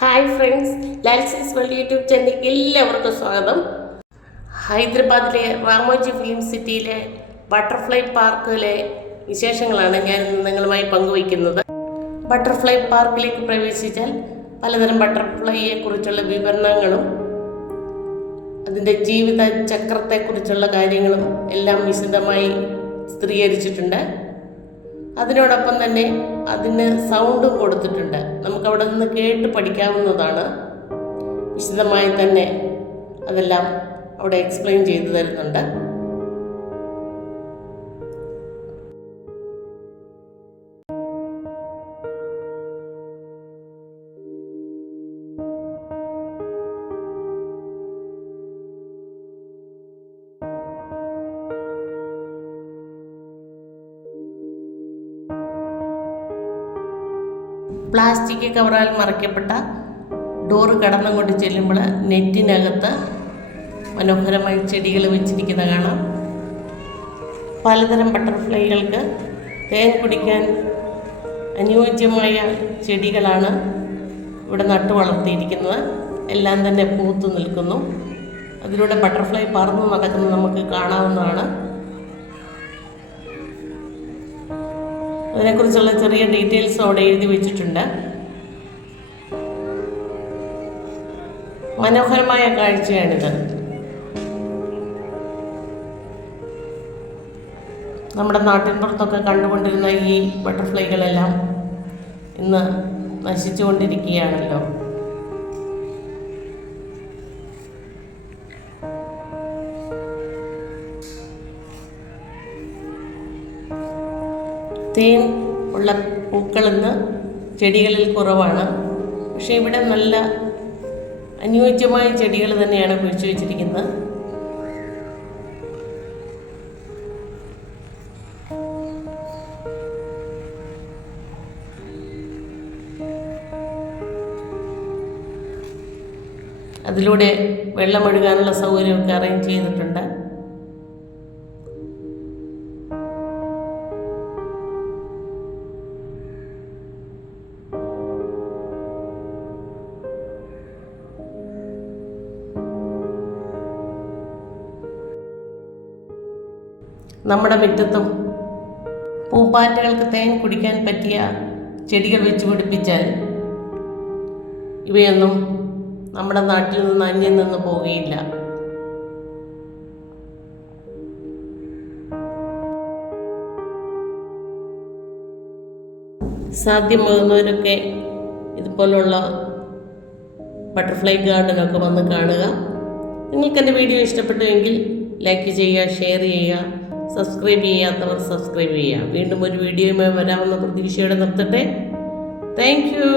Hi friends, ലാൽസീസ് world YouTube ചാനലിലേക്ക് എല്ലാവർക്കും സ്വാഗതം. ഹൈദരാബാദിലെ റാമോജി ഫിലിം സിറ്റിയിലെ ബട്ടർഫ്ലൈ പാർക്കിലെ വിശേഷങ്ങളാണ് ഞാൻ നിങ്ങളുമായി പങ്കുവയ്ക്കുന്നത്. ബട്ടർഫ്ലൈ പാർക്കിലേക്ക് പ്രവേശിച്ചാൽ പലതരം ബട്ടർഫ്ലൈയെ കുറിച്ചുള്ള വിവരണങ്ങളും അതിൻ്റെ ജീവിത ചക്രത്തെക്കുറിച്ചുള്ള കാര്യങ്ങളും എല്ലാം വിശദമായി ചിത്രീകരിച്ചിട്ടുണ്ട്. അതിനോടൊപ്പം തന്നെ അതിന് സൗണ്ടും കൊടുത്തിട്ടുണ്ട്. നമുക്കവിടെ നിന്ന് കേട്ട് പഠിക്കാവുന്നതാണ്. വിശദമായി തന്നെ അതെല്ലാം അവിടെ എക്സ്പ്ലെയിൻ ചെയ്തു തരുന്നുണ്ട്. പ്ലാസ്റ്റിക് കവറാൽ മറയ്ക്കപ്പെട്ട ഡോറ് കടന്നുകൊണ്ട് ചെല്ലുമ്പോൾ നെറ്റിനകത്ത് മനോഹരമായി ചെടികൾ വെച്ചിരിക്കുന്ന കാണാം. പലതരം ബട്ടർഫ്ലൈകൾക്ക് തേൻ കുടിക്കാൻ അനുയോജ്യമായ ചെടികളാണ് ഇവിടെ നട്ടു വളർത്തിയിരിക്കുന്നത്. എല്ലാം തന്നെ പൂത്തു നിൽക്കുന്നു. അതിലൂടെ ബട്ടർഫ്ലൈ പറന്നു നടക്കുന്നത് നമുക്ക് കാണാവുന്നതാണ്. അതിനെക്കുറിച്ചുള്ള ചെറിയ ഡീറ്റെയിൽസ് അവിടെ എഴുതി വെച്ചിട്ടുണ്ട്. മനോഹരമായ കാഴ്ചയാണിത്. നമ്മുടെ നാട്ടിൻപുറത്തൊക്കെ കണ്ടുകൊണ്ടിരുന്ന ഈ ബട്ടർഫ്ലൈകളെല്ലാം ഇന്ന് നശിച്ചുകൊണ്ടിരിക്കുകയാണല്ലോ. തേൻ ഉള്ള പൂക്കളിന്ന് ചെടികളിൽ കുറവാണ്. പക്ഷേ ഇവിടെ നല്ല അനുയോജ്യമായ ചെടികൾ തന്നെയാണ് കുഴിച്ചു വച്ചിരിക്കുന്നത്. അതിലൂടെ വെള്ളമൊഴുകാനുള്ള സൗകര്യമൊക്കെ അറേഞ്ച് ചെയ്തിട്ടുണ്ട്. നമ്മുടെ മുറ്റത്തും പൂമ്പാറ്റകൾക്ക് തേൻ കുടിക്കാൻ പറ്റിയ ചെടികൾ വെച്ച് പിടിപ്പിച്ചാൽ ഇവയൊന്നും നമ്മുടെ നാട്ടിൽ നിന്ന് അന്യം നിന്ന് പോവുകയില്ല. സാധ്യമാകുന്നവരൊക്കെ ഇതുപോലുള്ള ബട്ടർഫ്ലൈ ഗാർഡനൊക്കെ വന്ന് കാണുക. നിങ്ങൾക്കെൻ്റെ വീഡിയോ ഇഷ്ടപ്പെട്ടുവെങ്കിൽ ലൈക്ക് ചെയ്യുക, ഷെയർ ചെയ്യുക, സബ്സ്ക്രൈബ് ചെയ്യാത്തവർ സബ്സ്ക്രൈബ് ചെയ്യുക. വീണ്ടും ഒരു വീഡിയോയുമായി വരാമെന്ന പ്രതീക്ഷയോടെ നിർത്തട്ടെ. Thank you.